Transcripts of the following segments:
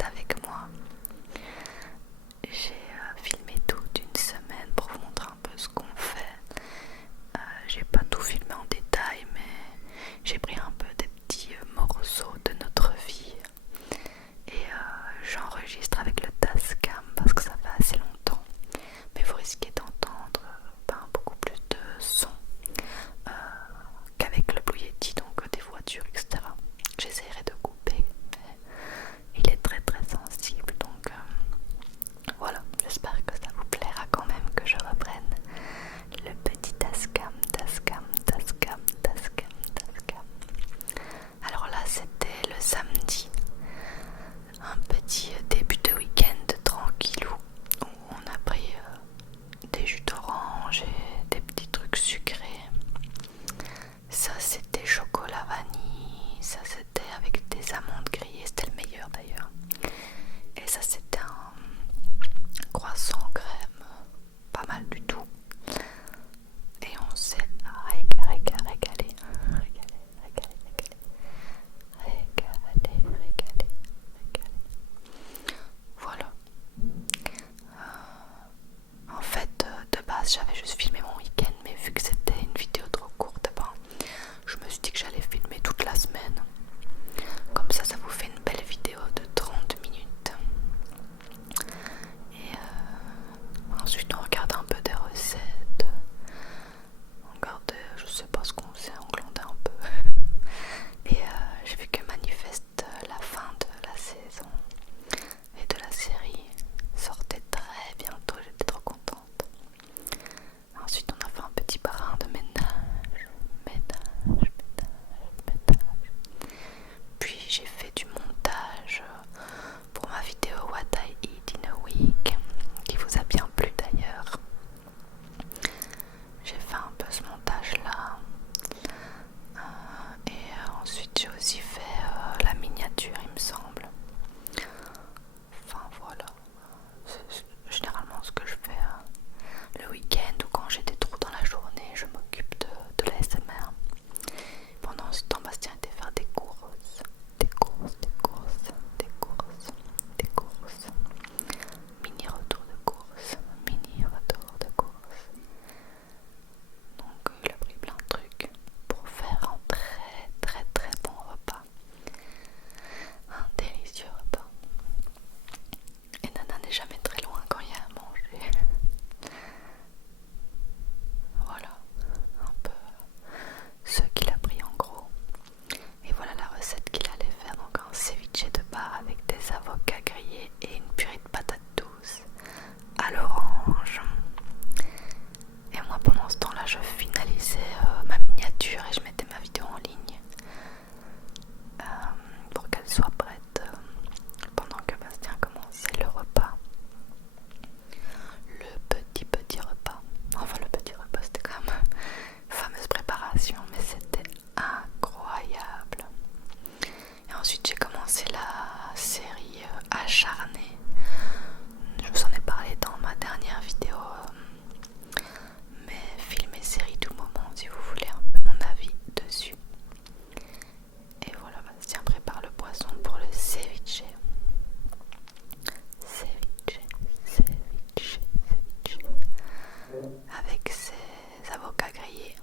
reste avec moi. J'ai filmé toute une semaine pour vous montrer un peu ce qu'on fait. J'ai pas tout filmé en détail, mais j'ai pris un peu des petits morceaux de notre vie et j'enregistre avec le Tascam parce que ça fait assez longtemps, mais vous risquez d'entendre beaucoup plus de son qu'avec le Blue Yeti, donc des voitures, etc. J'essaierai de couper, mais il est très très sensible, donc voilà, j'espère que ça vous plaira quand même que je reprenne le petit Tascam. Alors là, c'était le samedi, un petit début de week-end tranquillou où on a pris des jus d'orange et des petits trucs sucrés. Ça c'était chocolat vanille, ça c'était avec des amandes grillées, c'était le meilleur d'ailleurs. Et ça c'était un croissant crème, pas mal du tout. Et on s'est régalé. Voilà. En fait, de base, j'avais juste filmé mon week-end, mais vu que c'était une vidéo trop courte, je me suis dit que j'allais filmer toute la semaine. Comme ça vous fait une belle vidéo de 30 minutes. Et ensuite, on regarde un peu des recettes. On regarde, je sais pas ce qu'on sait, on glandait un peu. Et j'ai vu que Manifeste, la fin de la saison et de la série sortait très bientôt, j'étais trop contente. Ensuite on a fait un petit brin de ménage. Puis j'ai fait du montage pour ma vidéo What I Eat in a Week, qui vous a bien plu d'ailleurs. J'ai fait un peu ce montage là. Et ensuite j'ai aussi fait la miniature, il me semble. Enfin voilà, c'est généralement ce que je fais le week-end ou quand j'ai des trous dans la journée, je m'occupe de l'ASMR. Pendant ce temps, Bastien était faire des courses. Mini retour de course. Donc il a pris plein de trucs pour faire un très bon repas. Un délicieux repas. Et Nana n'est jamais très loin quand il y a à manger. Voilà, un peu ce qu'il a pris en gros. Et voilà la recette qu'il allait faire, donc un ceviche de bar avec des avocats grillés et une purée de patates douces à l'orange. Et moi pendant ce temps là je finalisais ma miniature et je mettais ma vidéo en ligne pour qu'elle soit prête pendant que Bastien commençait le repas. Le petit repas. Enfin le petit repas c'était quand même fameuse préparation, mais c'était incroyable. Et ensuite j'ai commencé la série Acharnée. Je vous en ai parlé dans ma dernière vidéo, mais film et série du moment si vous voulez un peu mon avis dessus. Et voilà, Bastien prépare le poisson pour le ceviche. Avec ses avocats grillés.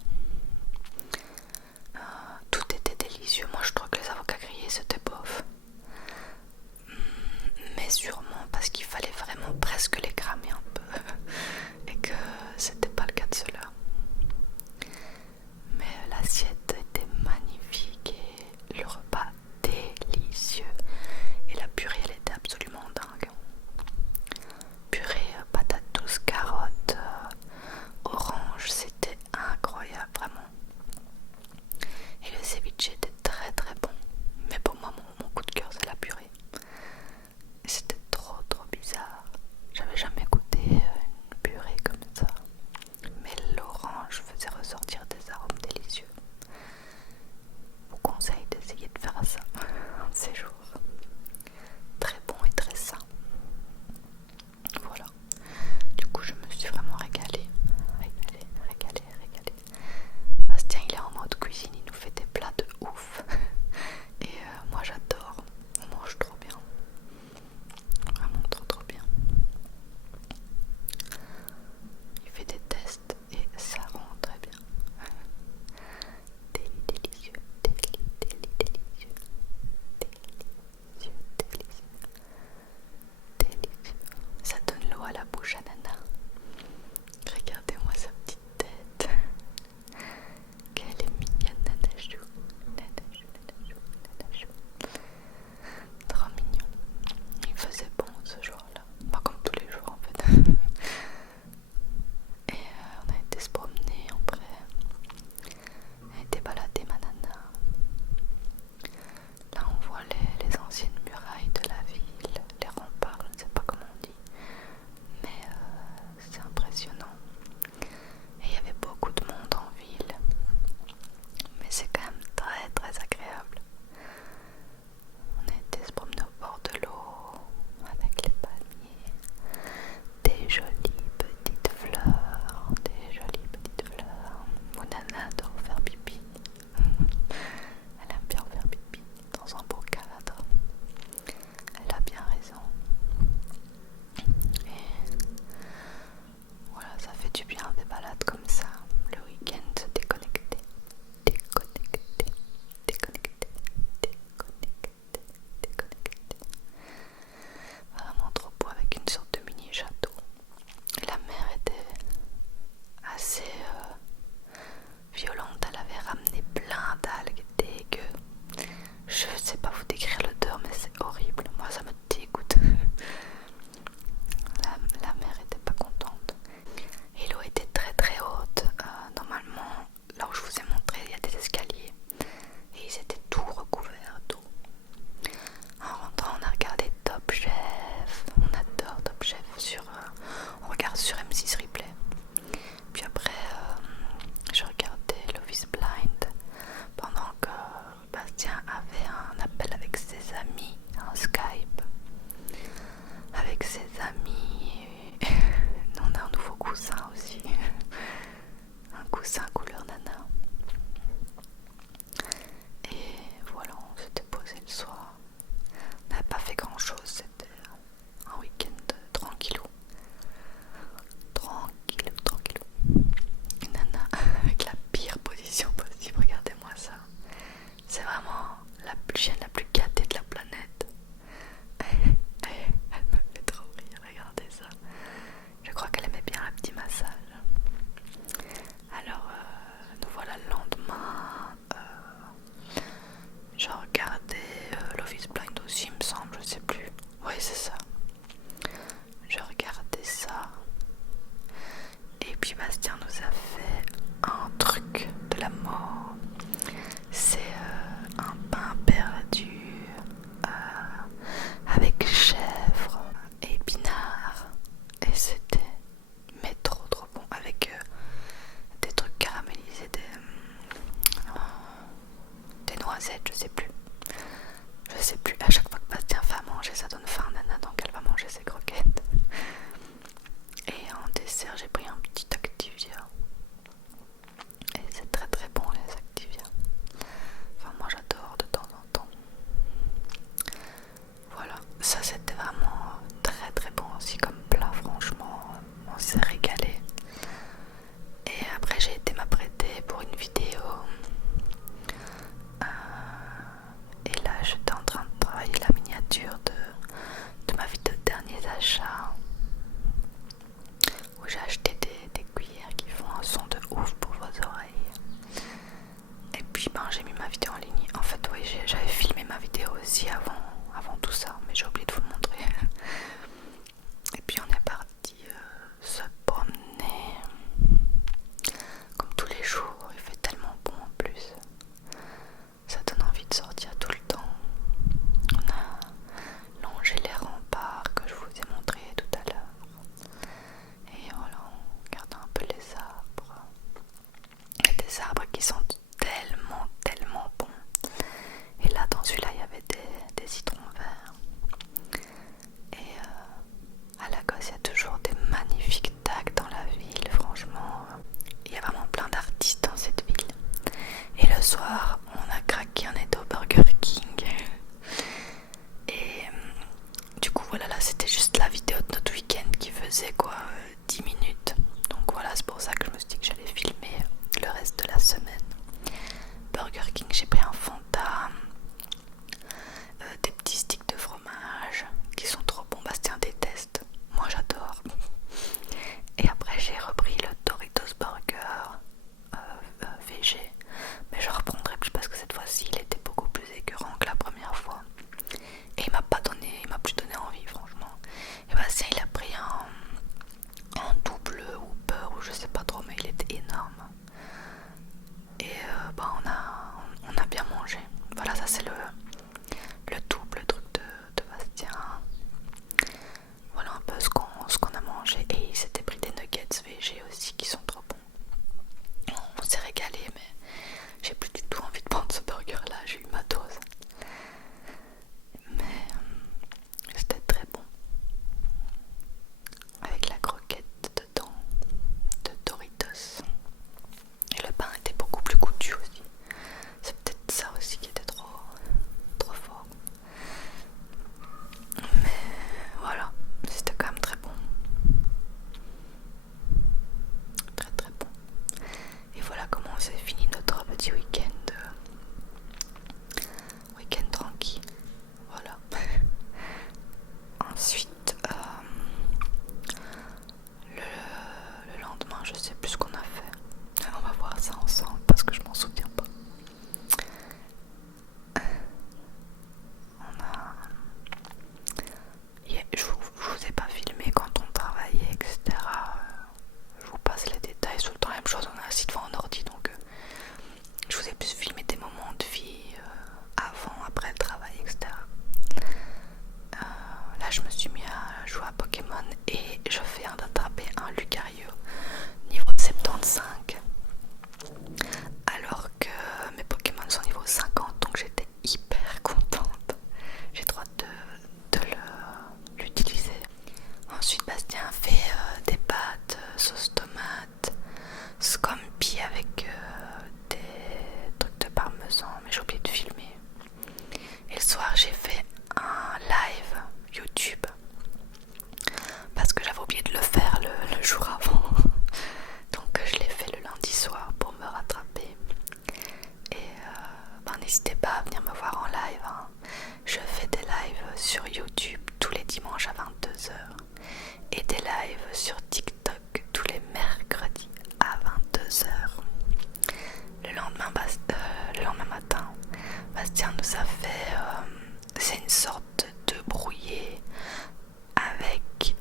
Tout était délicieux. Moi je trouve que les avocats grillés c'était bof. Mais sûrement parce qu'il fallait vraiment presque les cramer un peu. Et que c'était pas le cas de ceux-là. Mais l'assiette était magnifique et le repas délicieux. Et la purée elle était absolument dingue. Purée, patates douces, carottes, orange, c'était incroyable vraiment. Et le ceviche était très bon. Mais pour moi mon coup de cœur c'est la purée. Et c'était trop bizarre. J'avais jamais voilà, là c'était juste la vidéo de notre week-end qui faisait quoi 10 minutes. Donc voilà, c'est pour ça que je me suis dit que j'allais filmer le reste de la semaine. Burger King, j'ai pris un Fanta, des petits sticks de fromage qui sont trop bons. Bastien déteste, moi j'adore. Et après j'ai repris le Doritos Burger VG, mais je reprendrai plus parce que cette fois-ci il était beaucoup plus écœurant que la première fois. Et il m'a plus donné envie franchement. Et Bastien il a pris un double Whopper ou je sais pas trop, mais il était énorme. Et on a bien mangé. Voilà, ça c'est le double truc de Bastien. Voilà un peu ce qu'on a mangé. Et il s'était pris des nuggets VG aussi qui sont trop bons. On s'est régalé, mais j'ai plus du tout envie de prendre ce burger là, j'ai eu ma dose. Mais c'était très bon. Avec la croquette dedans de Doritos. Et le pain était beaucoup plus goûtu aussi. C'est peut-être ça aussi qui était trop fort. Mais voilà, c'était quand même très bon. Très très bon. Et voilà comment s'est fini notre petit week-end. Week-end tranquille. Voilà. Ensuite, le lendemain, je sais plus ce qu'on a fait. On va voir ça ensemble parce que je m'en souviens pas. Je vous ai pas filmé quand on travaillait, etc. Je vous passe les détails, c'est tout le temps la même chose, on est assis devant un ordi, donc je vous ai plus filmé des moments de vie avant, après le travail, etc. Là je me suis mis à jouer à Pokémon et je viens d'attraper un Lucario niveau 75 alors que mes Pokémon sont niveau 50, donc j'étais hyper contente. J'ai trop hâte de l'utiliser. Ensuite Bastien a fait des pâtes sauce tomate, scampi avec des trucs de parmesan, mais j'ai oublié de filmer. Et le soir j'ai fait un live YouTube parce que j'avais oublié de le faire le jour avant. Donc je l'ai fait le lundi soir pour me rattraper. Et n'hésitez pas à venir me voir en live, hein. Je fais des lives sur YouTube tous les dimanches à 22h et des lives sur TikTok tous les mercredis à 22h. Le lendemain matin, Bastien nous a fait c'est une sorte de brouillé avec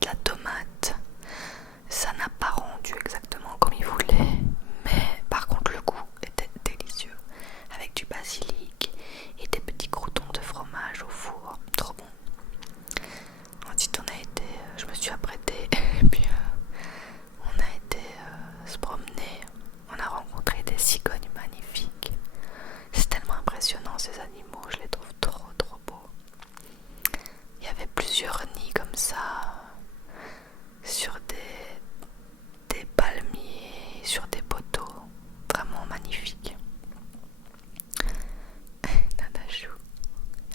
de la tomate. Ça n'a pas rendu exactement comme il voulait, mais par contre le goût était délicieux, avec du basilic et des petits croûtons de fromage au four, trop bon. Ensuite je me suis apprêtée et puis on a été se promener. On a rencontré des cigognes magnifiques. C'est tellement impressionnant ces animaux, je les trouve trop beaux. Il y avait plusieurs nids comme ça sur des palmiers, sur des poteaux, vraiment magnifiques. Nanachou,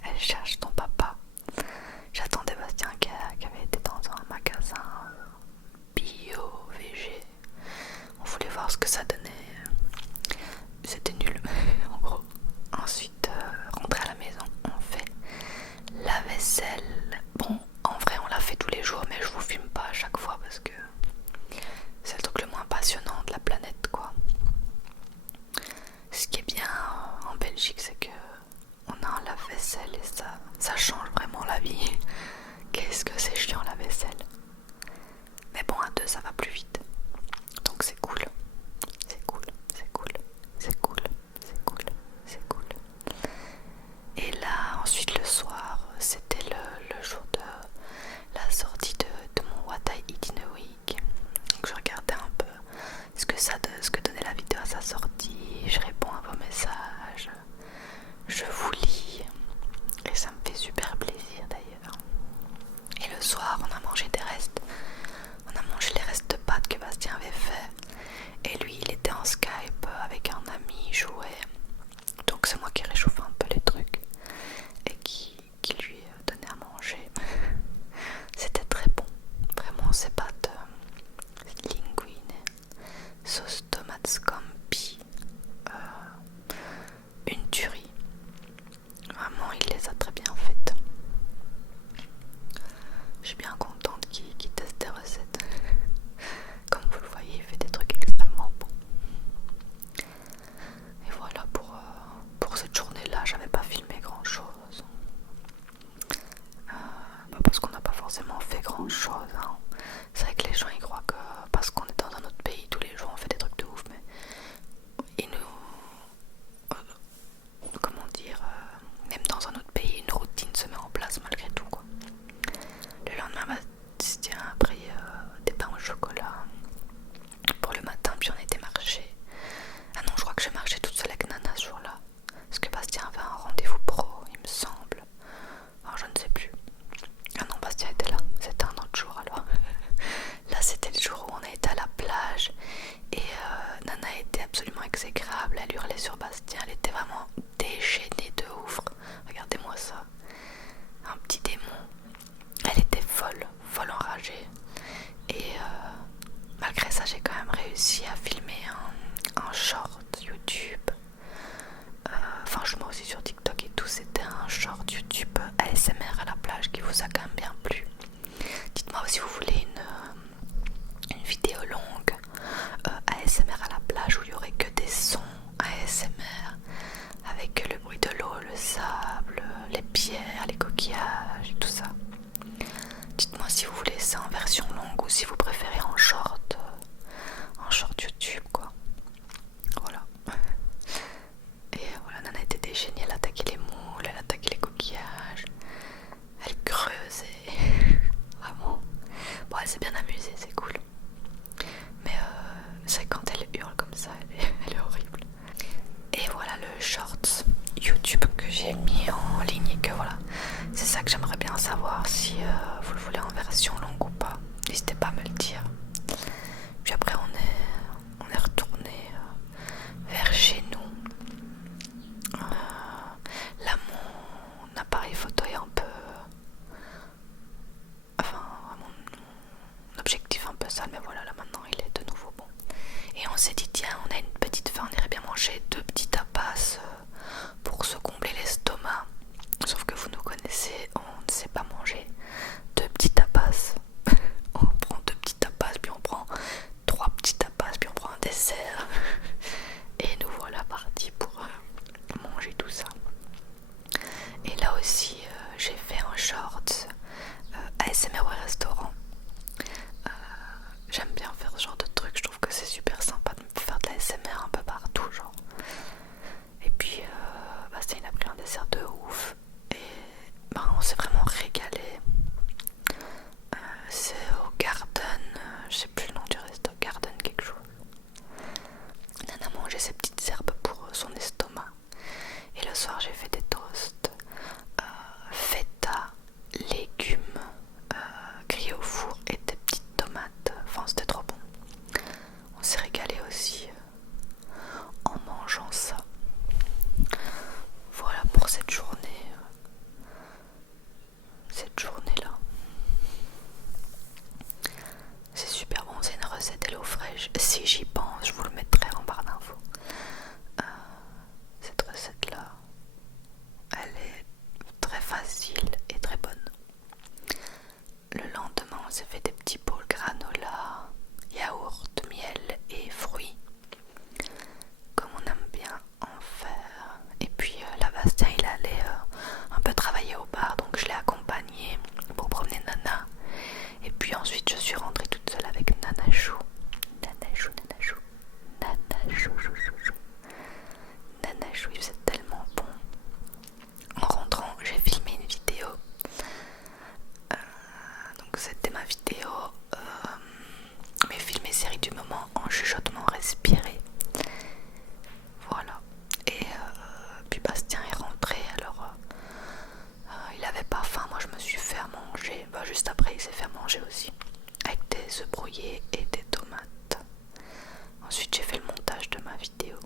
elle cherche ton papa. J'attendais Bastien qui avait été dans un magasin bio, VG. On voulait voir ce que ça donnait. C'était nul, en gros. Ensuite, rentrer à la maison, on fait la vaisselle. Bon, en vrai, on la fait tous les jours, mais je vous filme pas à chaque fois parce que c'est le truc le moins passionnant de la planète, quoi. Ce qui est bien en Belgique, c'est que on a un lave-vaisselle et ça change vraiment la vie. Qu'est-ce que c'est chiant la vaisselle. Mais bon, à deux, ça va plus vite. Donc c'est cool. C'est cool, c'est cool, c'est cool, c'est cool, c'est cool. Et là, ensuite le soir, c'était le jour de la sortie de mon What I Eat in a Week. Donc je regardais un peu ce que donnait la vidéo à sa sortie. Je réponds à vos messages. Je vous lis. Et ça me fait super plaisir d'ailleurs. Et le soir, on a mangé des restes. On a mangé les restes de pâtes que ASMR à la plage qui vous a quand même bien plu. Dites-moi si vous voulez une vidéo longue ASMR à la plage où il n'y aurait que des sons ASMR avec le bruit de l'eau, le sable, les pierres, les coquillages et tout ça. Dites-moi si vous voulez ça en version longue ou si vous préférez en short YouTube quoi. Voilà. Et voilà, Nana était déchaînée, elle attaquait les moules, elle attaquait les coquillages, elle creusait. Vraiment. Bon, elle s'est bien amusée, c'est cool. Mais c'est vrai que quand elle hurle comme ça, elle est horrible. Et voilà le shorts YouTube que j'ai mis en ligne et que voilà, c'est ça que j'aimerais bien savoir si vous le voulez en version longue ou pas. N'hésitez pas à me le dire. Puis après on est retourné vers chez nous. Là mon appareil photo est un peu, enfin mon objectif un peu sale, mais voilà, là maintenant il est de nouveau bon. Et on s'est dit tiens, on a une petite faim, on irait bien manger 2 petits tapas pour se combler l'estomac. Sauf que vous nous connaissez, on ne sait pas manger 2 petits tapas. On prend 2 petits tapas, puis on prend 3 petits tapas, puis on prend un dessert. Et nous voilà partis pour manger tout ça. Et là aussi, j'ai fait un short ASMR au restaurant. J'aime bien faire ce genre de truc, je trouve que c'est super sympa de faire de la ASMR un peu partout genre. Et puis Bastien il a pris un dessert de ouf et on s'est vraiment régalé. C'est au Garden, je sais plus le nom du resto, Garden quelque chose. Nana a mangé ses petites herbes pour son estomac. Et le soir j'ai fait des toasts feta, légumes grillés au four et des petites tomates. Enfin c'était trop bon. On s'est régalé aussi en mangeant ça. Voilà pour cette journée. Cette journée-là. C'est super bon, c'est une recette HelloFresh. Si j'y pense, je vous le mettrai en barre d'infos. Cette recette-là, elle est très facile et très bonne. Le lendemain, on s'est fait des petits bowls granola, yaourt, miel et fruits, comme on aime bien en faire. Et puis là, Bastien, il allait un peu travailler au bar, donc je l'ai accompagné pour promener Nana. Et puis ensuite, je suis rentrée toute seule avec Nanachou. Nanachou, Nanachou, Nanachou, chou, chou, chou. Nanachou, il faisait tellement bon. En rentrant, j'ai filmé une vidéo. Donc c'était ma vidéo mes films et séries du moment en chuchotement respiré. Voilà. Et puis Bastien est rentré, alors il avait pas faim, moi je me suis fait à manger. Juste après il s'est fait à manger aussi, avec des œufs brouillés et des tomates. Ensuite j'ai fait le montage de ma vidéo.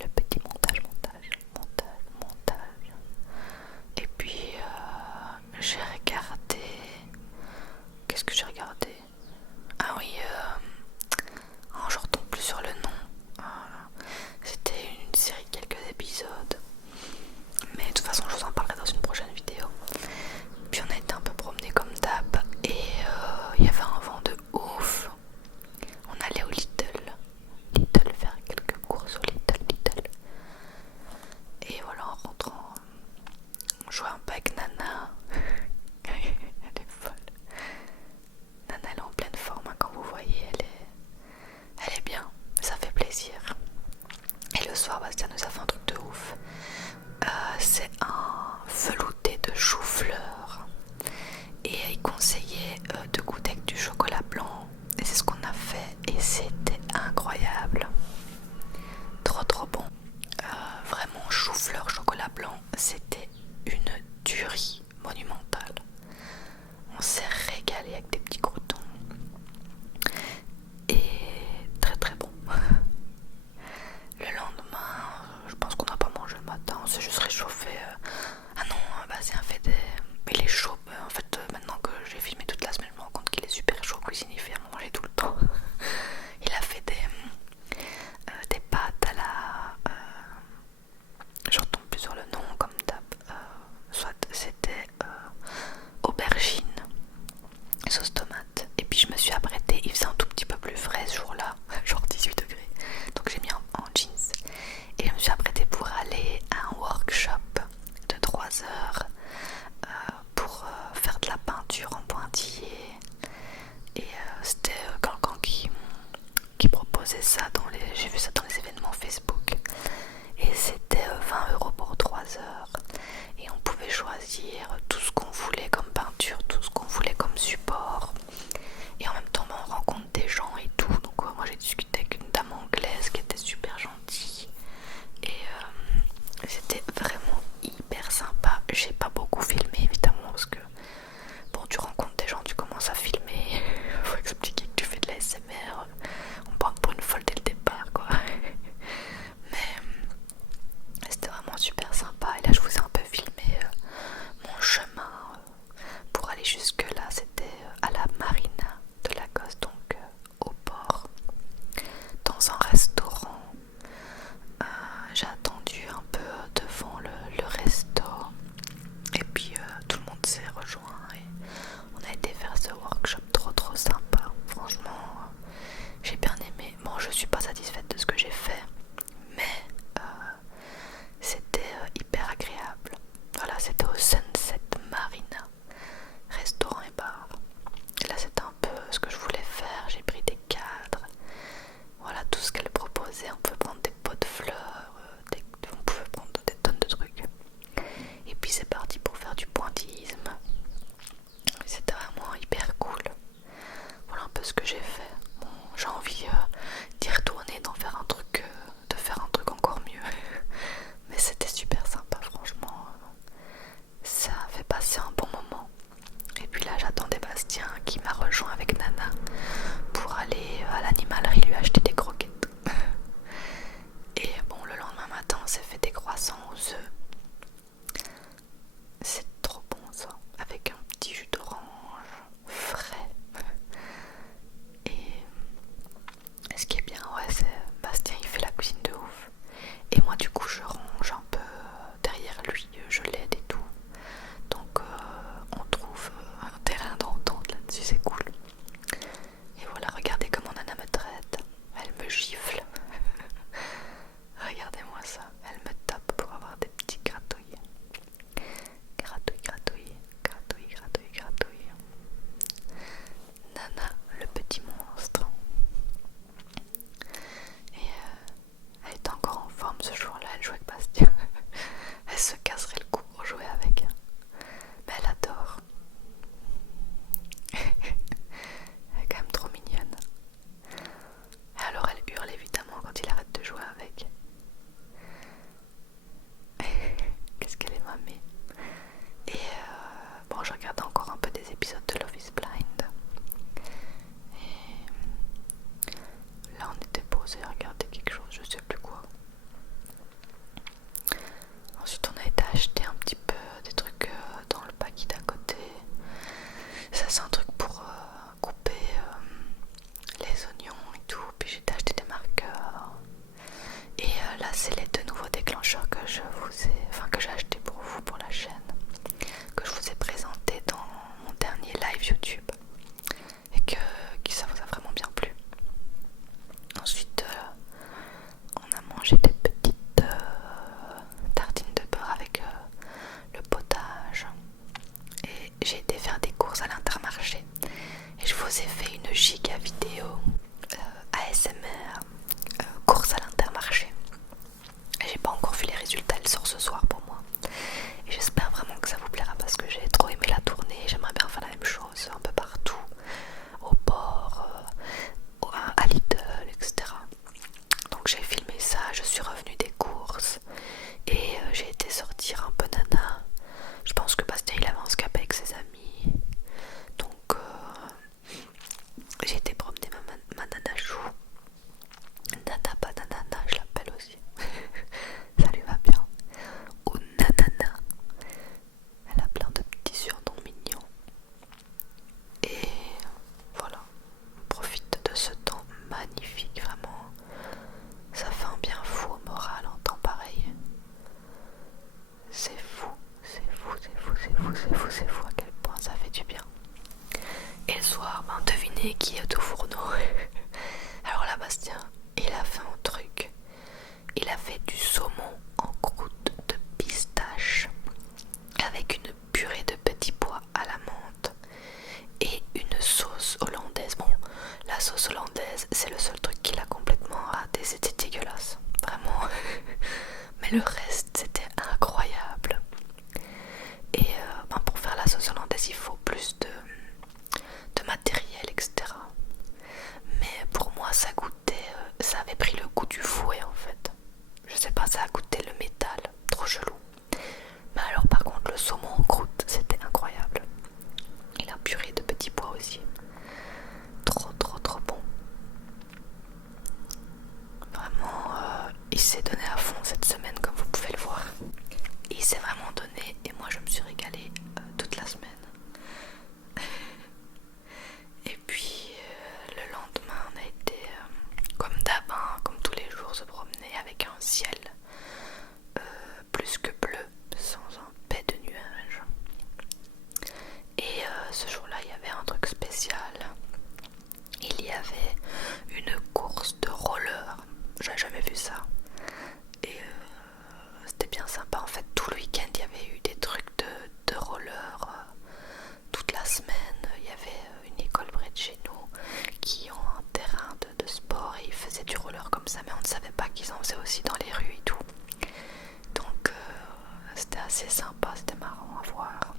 Le petit montage. Et puis j'ai regardé. Qu'est-ce que j'ai regardé? Ah oui, je retombe plus sur le nom. C'était une série de quelques épisodes. Mais de toute façon, je vous en parlerai dans une prochaine vidéo. Puis on a été un peu promener choisir tout ce qu'on voulait comme peinture, tout ce qu'on voulait comme support. Et en même temps, on rencontre des gens et tout. Donc moi j'ai discuté avec une dame anglaise qui était super gentille. Et c'était vraiment hyper sympa. J'ai pas beaucoup filmé évidemment parce que bon, tu rencontres des gens, tu commences à filmer, faut expliquer que tu fais de la SMR, on prend pour une folle dès le départ quoi. Mais c'était vraiment super sympa. Et là je vous ai un peu filmé mon chemin pour aller jusque là. C'était à la marina de Lagos, donc au port, dans un restaurant. J'ai attendu un peu devant le resto et puis tout le monde s'est rejoint et on a été faire ce workshop trop sympa. Franchement j'ai bien aimé. Bon, je suis pas satisfaite de ce que j'ai fait, mais c'était hyper agréable. Voilà, c'était au Sunset Marina, restaurant et bar. Et là c'était un peu ce que je voulais faire. J'ai pris des cadres, voilà tout ce qu'elle proposait. On pouvait prendre des pots de fleurs, on pouvait prendre des tonnes de trucs. Et puis c'est parti pour faire du pointillisme. C'était vraiment hyper cool. Voilà un peu ce que j'ai fait. Bon, j'ai envie d'y retourner, de faire un truc encore mieux. Mais c'était super sympa, franchement. Ça fait passer un bon moment. Et puis là j'attendais Bastien qui m'a rejoint avec Nana pour aller à l'animalerie lui acheter des croquettes. Et bon, le lendemain matin on s'est fait des croissants aux œufs. C'est trop bon ça, avec un petit jus d'orange frais. Et ce qui est bien, ouais, c'est Bastien il fait la cuisine de ouf. Et moi du coup je range un peu derrière lui, je l'aide et tout. Donc on trouve un terrain d'entente là-dessus, c'est cool. Et voilà, regardez comment Nana me traite. Elle me gifle. Regardez-moi ça, elle me tape pour avoir des petits gratouilles. Gratouille, gratouille, gratouille, gratouille, gratouille. Nana, le petit monstre. Et elle était encore en forme ce jour-là, elle jouait avec Bastien. Elle se casserait le cou pour jouer avec. Mais elle adore. Elle est quand même trop mignonne. Et alors elle hurle évidemment quand il arrête de jouer avec. Qu'est-ce qu'elle est mamée. Et bon, je regardais encore un peu des épisodes de Love is Blind. Et là on était posé à regarder quelque chose, je sais plus quoi. Ensuite on a été acheter un petit peu des trucs dans le paquet d'à côté. Ça c'est un truc pour couper les oignons et tout. Puis j'ai été acheter des marqueurs. Et là c'est les deux nouveaux déclencheurs que j'ai acheté pour vous, pour la chaîne, que je vous ai présenté dans mon dernier live YouTube et que ça vous a vraiment bien plu. Ensuite on a mangé des petites tartines de beurre avec le potage. Et j'ai été faire des courses à l'Intermarché et je vous ai fait une giga vidéo ASMR course à l'Intermarché. Et j'ai pas encore vu les résultats, elle sort ce soir pour moi. Et j'espère vraiment que ça vous plaira parce que j'ai trop aimé la tournée. J'aimerais bien faire la même chose un peu partout, au port, à Lidl, etc. Donc j'ai filmé ça, je suis revenue des courses et j'ai été sortir un peu Nana. Je pense que Bastien il avait un scap avec ses amis. Donc j'ai été promener ma Nana chou. Nana banana, je l'appelle aussi. Ça lui va bien. Ou Nanana. Elle a plein de petits surnoms mignons. Et voilà, on profite de ce temps magnifique, vraiment. Ça fait un bien fou au moral en temps pareil. C'est fou, c'est fou, c'est fou, c'est fou, c'est fou, c'est fou à quel point ça fait du bien. Et le soir, devinez qui est au fourneau. Alors là, Bastien, il a fait un truc. Il a fait du saumon en croûte de pistache avec une purée de petits pois à la menthe et une sauce hollandaise. Bon, la sauce hollandaise, c'est le seul truc qu'il a complètement raté, c'était dégueulasse, vraiment. Mais le reste, c'était incroyable. Et assez sympa, c'était marrant à voir.